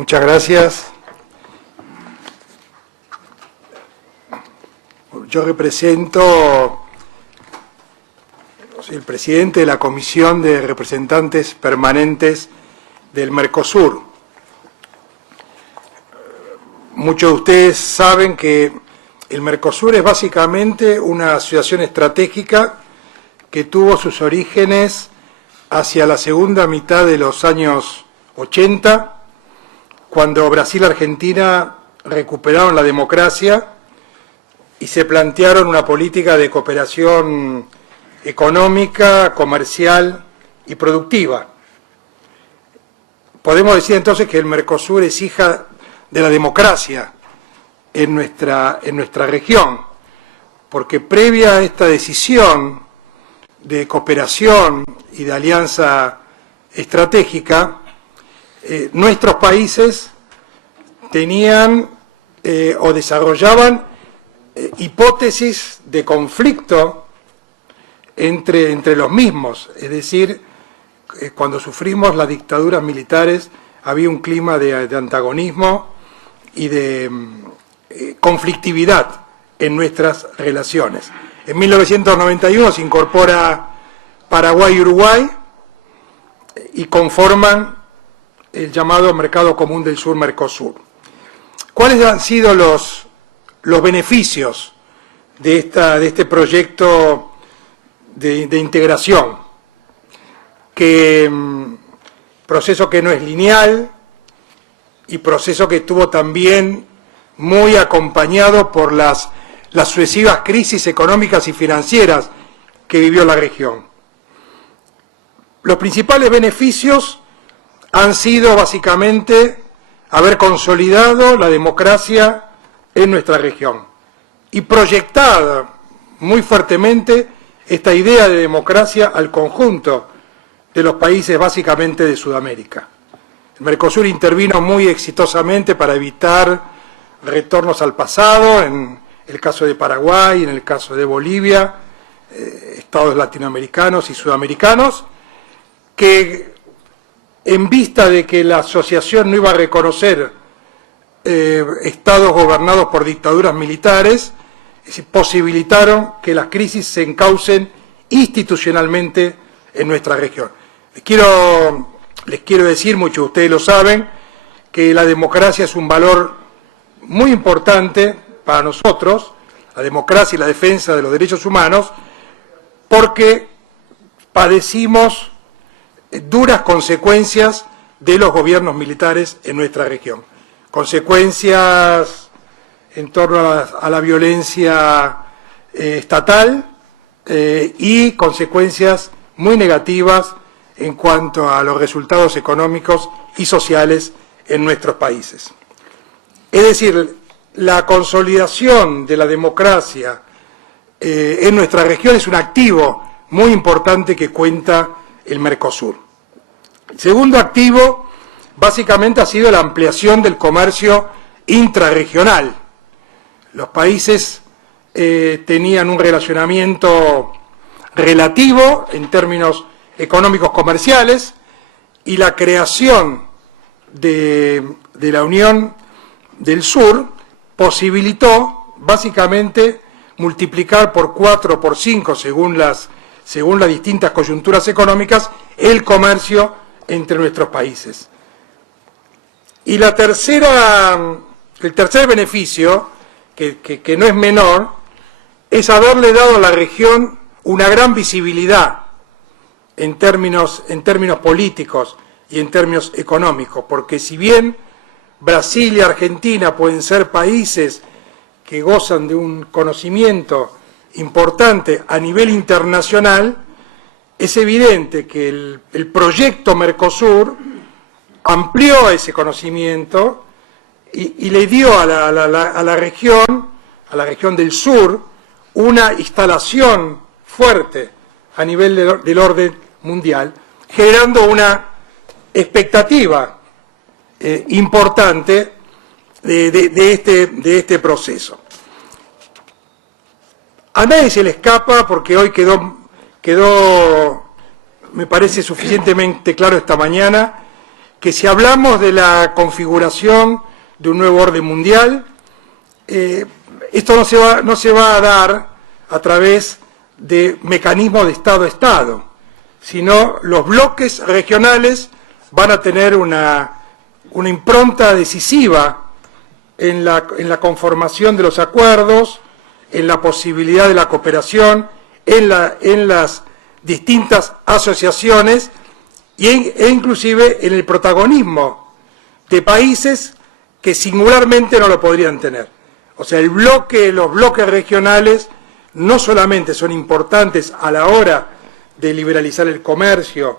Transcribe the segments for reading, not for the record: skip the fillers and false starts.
Muchas gracias. Yo represento, soy el presidente de la Comisión de Representantes Permanentes del Mercosur. Muchos de ustedes saben que el Mercosur es básicamente una asociación estratégica que tuvo sus orígenes hacia la segunda mitad de los años 80, cuando Brasil y Argentina recuperaron la democracia y se plantearon una política de cooperación económica, comercial y productiva. Podemos decir entonces que el Mercosur es hija de la democracia en nuestra región, porque previa a esta decisión de cooperación y de alianza estratégica, nuestros países tenían o desarrollaban hipótesis de conflicto entre los mismos, es decir, cuando sufrimos las dictaduras militares había un clima de antagonismo y de conflictividad en nuestras relaciones. En 1991 se incorpora Paraguay y Uruguay y conforman el llamado Mercado Común del Sur, Mercosur. ¿Cuáles han sido los beneficios de este proyecto de integración? Proceso que no es lineal y proceso que estuvo también muy acompañado por las sucesivas crisis económicas y financieras que vivió la región. Los principales beneficios han sido básicamente haber consolidado la democracia en nuestra región y proyectada muy fuertemente esta idea de democracia al conjunto de los países básicamente de Sudamérica. El Mercosur intervino muy exitosamente para evitar retornos al pasado, en el caso de Paraguay, en el caso de Bolivia, estados latinoamericanos y sudamericanos, que en vista de que la asociación no iba a reconocer estados gobernados por dictaduras militares, posibilitaron que las crisis se encaucen institucionalmente en nuestra región. Les quiero decir, muchos de ustedes lo saben, que la democracia es un valor muy importante para nosotros, la democracia y la defensa de los derechos humanos, porque padecimos duras consecuencias de los gobiernos militares en nuestra región. Consecuencias en torno a la violencia estatal y consecuencias muy negativas en cuanto a los resultados económicos y sociales en nuestros países. Es decir, la consolidación de la democracia en nuestra región es un activo muy importante que cuenta el Mercosur. El segundo activo básicamente ha sido la ampliación del comercio intrarregional. Los países tenían un relacionamiento relativo en términos económicos comerciales y la creación de la Unión del Sur posibilitó básicamente multiplicar por 4 o por 5 según las distintas coyunturas económicas, el comercio entre nuestros países. Y el tercer beneficio, que no es menor, es haberle dado a la región una gran visibilidad en términos políticos y en términos económicos, porque si bien Brasil y Argentina pueden ser países que gozan de un conocimiento importante a nivel internacional, es evidente que el proyecto Mercosur amplió ese conocimiento y le dio a la región del sur, una instalación fuerte a nivel del orden mundial, generando una expectativa importante de este proceso. A nadie se le escapa, porque hoy quedó, me parece suficientemente claro esta mañana, que si hablamos de la configuración de un nuevo orden mundial, esto no se va a dar a través de mecanismos de Estado a Estado, sino los bloques regionales van a tener una impronta decisiva en la conformación de los acuerdos, en la posibilidad de la cooperación, en las distintas asociaciones e inclusive en el protagonismo de países que singularmente no lo podrían tener. O sea, los bloques regionales no solamente son importantes a la hora de liberalizar el comercio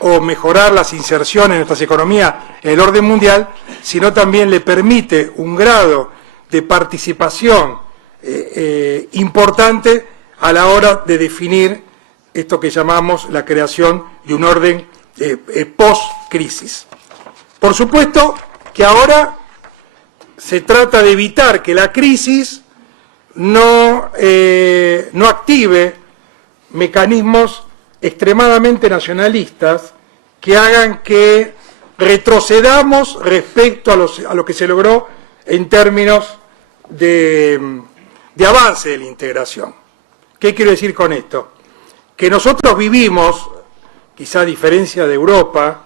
o mejorar las inserciones en nuestras economías en el orden mundial, sino también le permite un grado de participación importante a la hora de definir esto que llamamos la creación de un orden post-crisis. Por supuesto que ahora se trata de evitar que la crisis no active mecanismos extremadamente nacionalistas que hagan que retrocedamos respecto a lo que se logró en términos de avance de la integración. ¿Qué quiero decir con esto? Que nosotros vivimos, quizá a diferencia de Europa,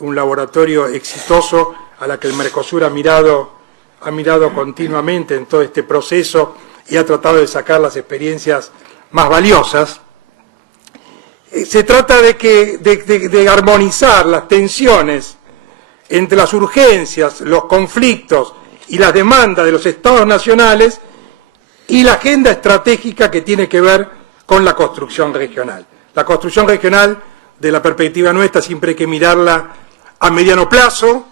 un laboratorio exitoso a la que el Mercosur ha mirado continuamente en todo este proceso y ha tratado de sacar las experiencias más valiosas. Se trata de armonizar las tensiones entre las urgencias, los conflictos y las demandas de los estados nacionales y la agenda estratégica que tiene que ver con la construcción regional. La construcción regional, de la perspectiva nuestra, siempre hay que mirarla a mediano plazo,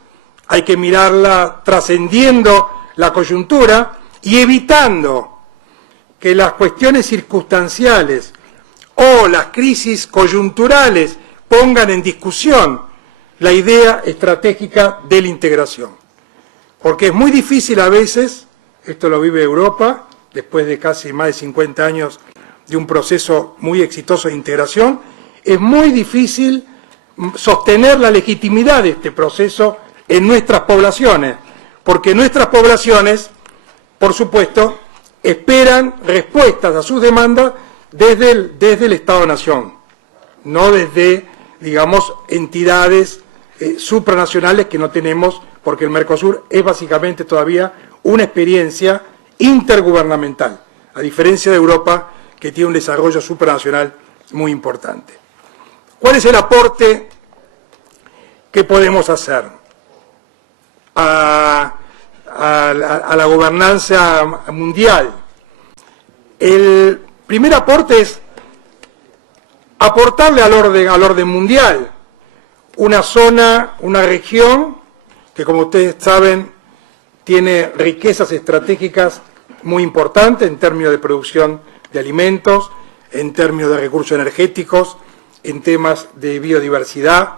hay que mirarla trascendiendo la coyuntura y evitando que las cuestiones circunstanciales o las crisis coyunturales pongan en discusión la idea estratégica de la integración. Porque es muy difícil a veces, esto lo vive Europa, después de casi más de 50 años de un proceso muy exitoso de integración, es muy difícil sostener la legitimidad de este proceso en nuestras poblaciones, porque nuestras poblaciones, por supuesto, esperan respuestas a sus demandas desde el Estado-Nación, no desde, digamos, entidades supranacionales que no tenemos, porque el Mercosur es básicamente todavía una experiencia intergubernamental, a diferencia de Europa, que tiene un desarrollo supranacional muy importante. ¿Cuál es el aporte que podemos hacer a la gobernanza mundial? El primer aporte es aportarle al orden mundial una zona, una región que, como ustedes saben, tiene riquezas estratégicas muy importantes en términos de producción de alimentos, en términos de recursos energéticos, en temas de biodiversidad,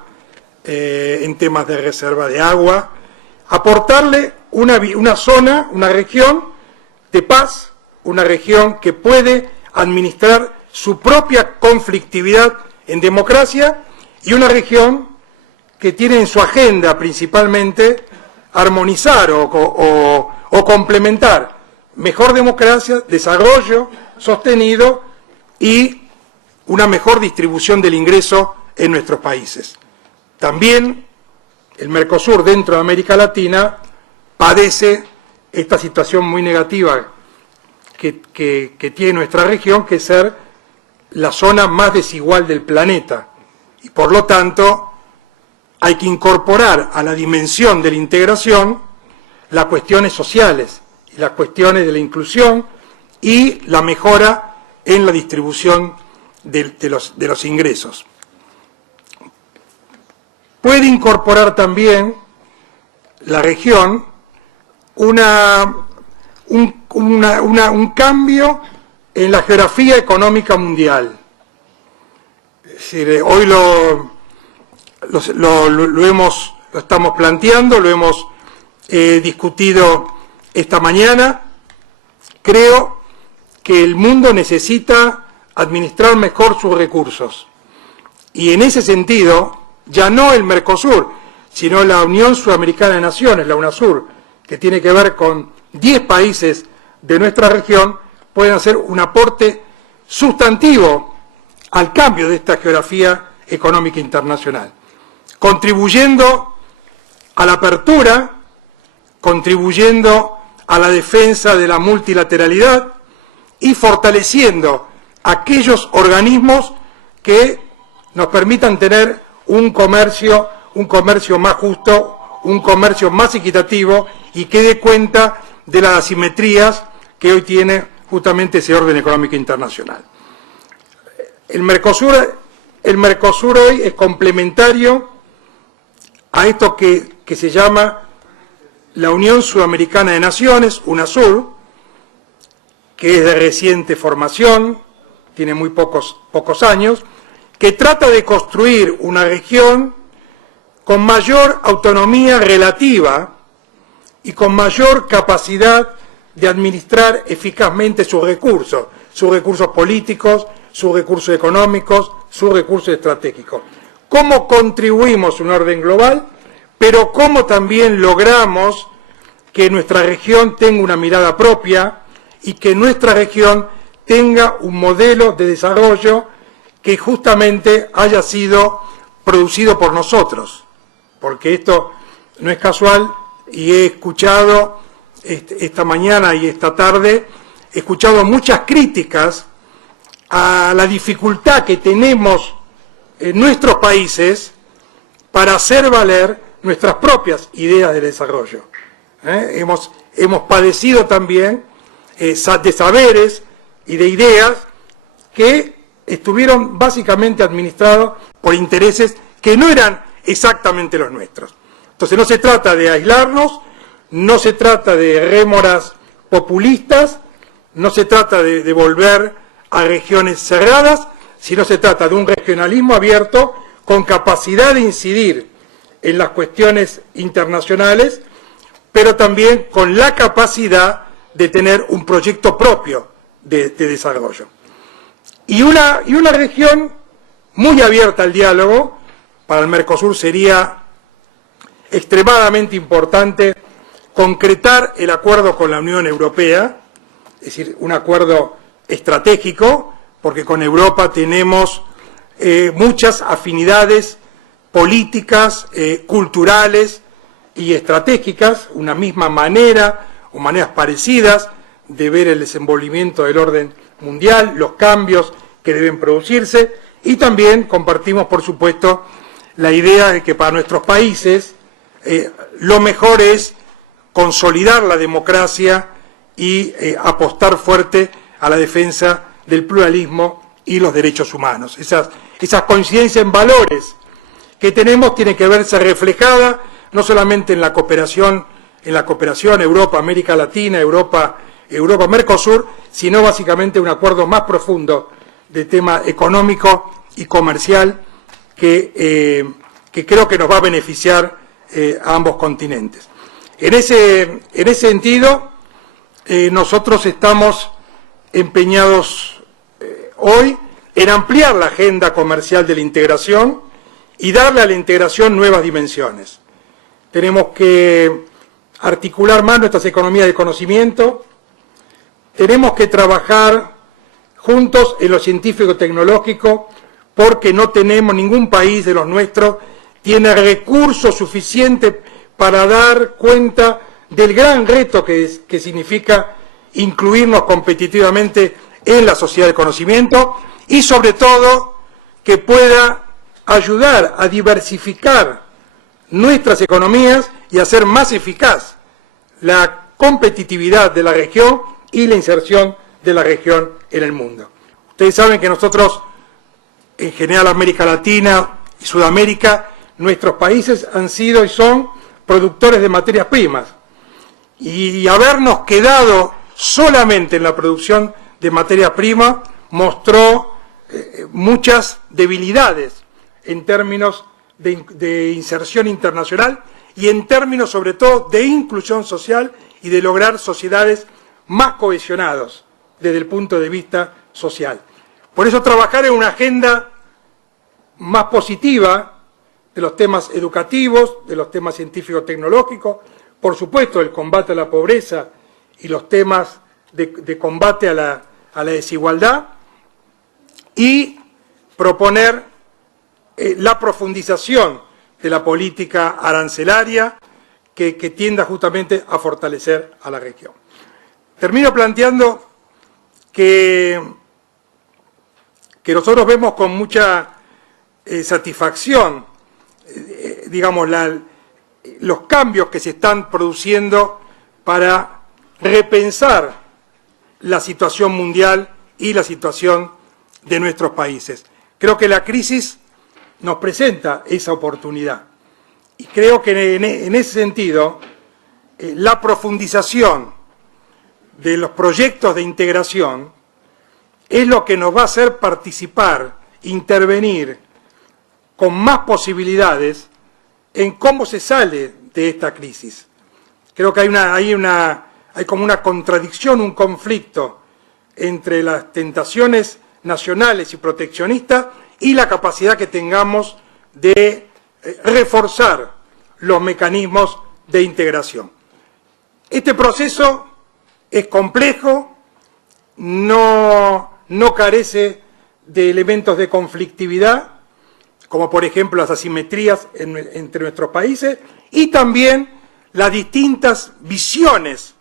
en temas de reserva de agua, aportarle una zona, una región de paz, una región que puede administrar su propia conflictividad en democracia y una región que tiene en su agenda principalmente armonizar o complementar mejor democracia, desarrollo sostenido y una mejor distribución del ingreso en nuestros países. También el Mercosur dentro de América Latina padece esta situación muy negativa que tiene nuestra región, que es ser la zona más desigual del planeta. Y por lo tanto hay que incorporar a la dimensión de la integración las cuestiones sociales, las cuestiones de la inclusión y la mejora en la distribución de los ingresos. Puede incorporar también la región un cambio en la geografía económica mundial. Es decir, hoy lo estamos planteando, lo hemos discutido esta mañana. Creo que el mundo necesita administrar mejor sus recursos. Y en ese sentido, ya no el Mercosur, sino la Unión Sudamericana de Naciones, la UNASUR, que tiene que ver con 10 países de nuestra región, pueden hacer un aporte sustantivo al cambio de esta geografía económica internacional, contribuyendo a la apertura, contribuyendo a la defensa de la multilateralidad y fortaleciendo aquellos organismos que nos permitan tener un comercio más justo, un comercio más equitativo y que dé cuenta de las asimetrías que hoy tiene justamente ese orden económico internacional. El Mercosur hoy es complementario a esto que se llama la Unión Sudamericana de Naciones, UNASUR, que es de reciente formación, tiene muy pocos años, que trata de construir una región con mayor autonomía relativa y con mayor capacidad de administrar eficazmente sus recursos políticos, sus recursos económicos, sus recursos estratégicos. Cómo contribuimos a un orden global, pero cómo también logramos que nuestra región tenga una mirada propia y que nuestra región tenga un modelo de desarrollo que justamente haya sido producido por nosotros, porque esto no es casual y he escuchado esta mañana y esta tarde, he escuchado muchas críticas a la dificultad que tenemos en nuestros países para hacer valer nuestras propias ideas de desarrollo. Hemos padecido también de saberes y de ideas que estuvieron básicamente administrados por intereses que no eran exactamente los nuestros. Entonces no se trata de aislarnos, no se trata de rémoras populistas, no se trata de volver a regiones cerradas, sino se trata de un regionalismo abierto con capacidad de incidir en las cuestiones internacionales, pero también con la capacidad de tener un proyecto propio de desarrollo. Y una región muy abierta al diálogo. Para el Mercosur sería extremadamente importante concretar el acuerdo con la Unión Europea, es decir, un acuerdo estratégico, porque con Europa tenemos muchas afinidades políticas, culturales y estratégicas, una misma manera o maneras parecidas de ver el desenvolvimiento del orden mundial, los cambios que deben producirse, y también compartimos, por supuesto, la idea de que para nuestros países lo mejor es consolidar la democracia y apostar fuerte a la defensa del pluralismo y los derechos humanos. Esas coincidencias en valores que tenemos tienen que verse reflejadas no solamente en la cooperación Europa, América Latina, Europa, Mercosur, sino básicamente un acuerdo más profundo de tema económico y comercial que creo que nos va a beneficiar a ambos continentes. En ese sentido, nosotros estamos empeñados hoy en ampliar la agenda comercial de la integración y darle a la integración nuevas dimensiones. Tenemos que articular más nuestras economías de conocimiento, tenemos que trabajar juntos en lo científico-tecnológico, porque no tenemos, ningún país de los nuestros tiene recursos suficientes para dar cuenta del gran reto que significa incluirnos competitivamente en la sociedad del conocimiento y sobre todo que pueda ayudar a diversificar nuestras economías y hacer más eficaz la competitividad de la región y la inserción de la región en el mundo. Ustedes saben que nosotros, en general América Latina y Sudamérica, nuestros países han sido y son productores de materias primas. Y habernos quedado solamente en la producción de materia prima mostró muchas debilidades en términos de inserción internacional y en términos sobre todo de inclusión social y de lograr sociedades más cohesionadas desde el punto de vista social. Por eso trabajar en una agenda más positiva, de los temas educativos, de los temas científico-tecnológicos, por supuesto el combate a la pobreza y los temas de combate a la desigualdad, y proponer la profundización de la política arancelaria que tienda justamente a fortalecer a la región. Termino planteando que nosotros vemos con mucha satisfacción, digamos, los cambios que se están produciendo para repensar la situación mundial y la situación de nuestros países. Creo que la crisis nos presenta esa oportunidad y creo que en ese sentido la profundización de los proyectos de integración es lo que nos va a hacer participar, intervenir con más posibilidades en cómo se sale de esta crisis. Creo que hay como una contradicción, un conflicto entre las tentaciones nacionales y proteccionistas y la capacidad que tengamos de reforzar los mecanismos de integración. Este proceso es complejo, no carece de elementos de conflictividad, como por ejemplo las asimetrías entre nuestros países, y también las distintas visiones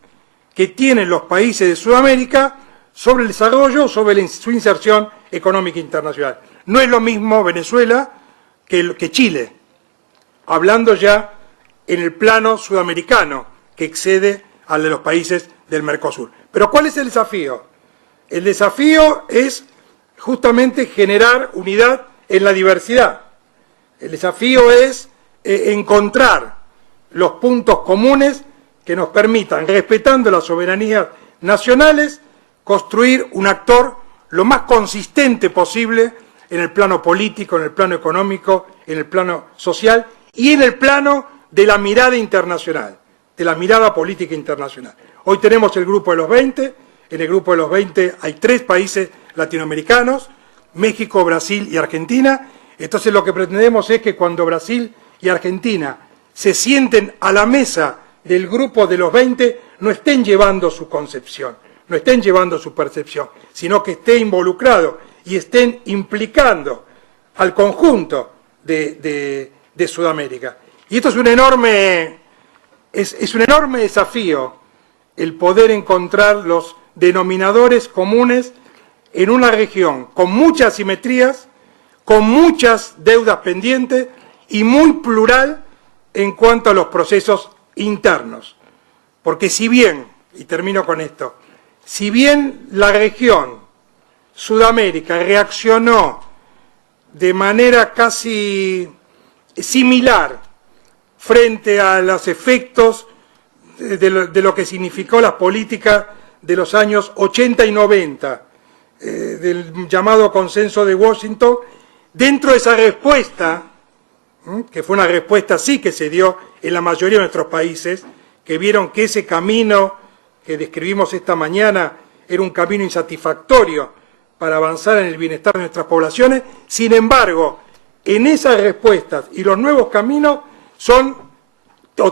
que tienen los países de Sudamérica sobre el desarrollo, sobre su inserción económica internacional. No es lo mismo Venezuela que Chile, hablando ya en el plano sudamericano, que excede al de los países del Mercosur. Pero ¿cuál es el desafío? El desafío es justamente generar unidad en la diversidad. El desafío es encontrar los puntos comunes que nos permitan, respetando las soberanías nacionales, construir un actor lo más consistente posible en el plano político, en el plano económico, en el plano social y en el plano de la mirada internacional, de la mirada política internacional. Hoy tenemos el Grupo de los 20, en el Grupo de los 20 hay 3 países latinoamericanos, México, Brasil y Argentina. Entonces lo que pretendemos es que cuando Brasil y Argentina se sienten a la mesa del Grupo de los 20, no estén llevando su concepción, no estén llevando su percepción, sino que esté involucrado y estén implicando al conjunto de Sudamérica. Y esto es un enorme desafío, el poder encontrar los denominadores comunes en una región con muchas asimetrías, con muchas deudas pendientes y muy plural en cuanto a los procesos internos. Porque si bien, y termino con esto, si bien la región Sudamérica reaccionó de manera casi similar frente a los efectos de lo que significó las políticas de los años 80 y 90, del llamado consenso de Washington, dentro de esa respuesta, que fue una respuesta sí que se dio en la mayoría de nuestros países, que vieron que ese camino que describimos esta mañana era un camino insatisfactorio para avanzar en el bienestar de nuestras poblaciones. Sin embargo, en esas respuestas y los nuevos caminos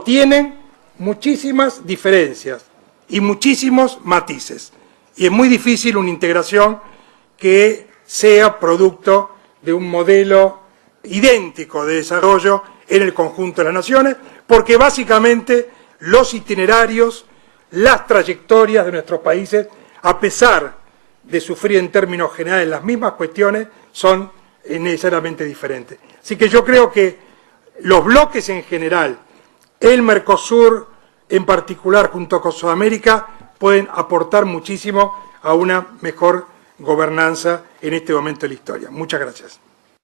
tienen muchísimas diferencias y muchísimos matices. Y es muy difícil una integración que sea producto de un modelo idéntico de desarrollo en el conjunto de las naciones, porque básicamente los itinerarios, las trayectorias de nuestros países, a pesar de sufrir en términos generales las mismas cuestiones, son necesariamente diferentes. Así que yo creo que los bloques en general, el Mercosur en particular junto con Sudamérica, pueden aportar muchísimo a una mejor gobernanza en este momento de la historia. Muchas gracias.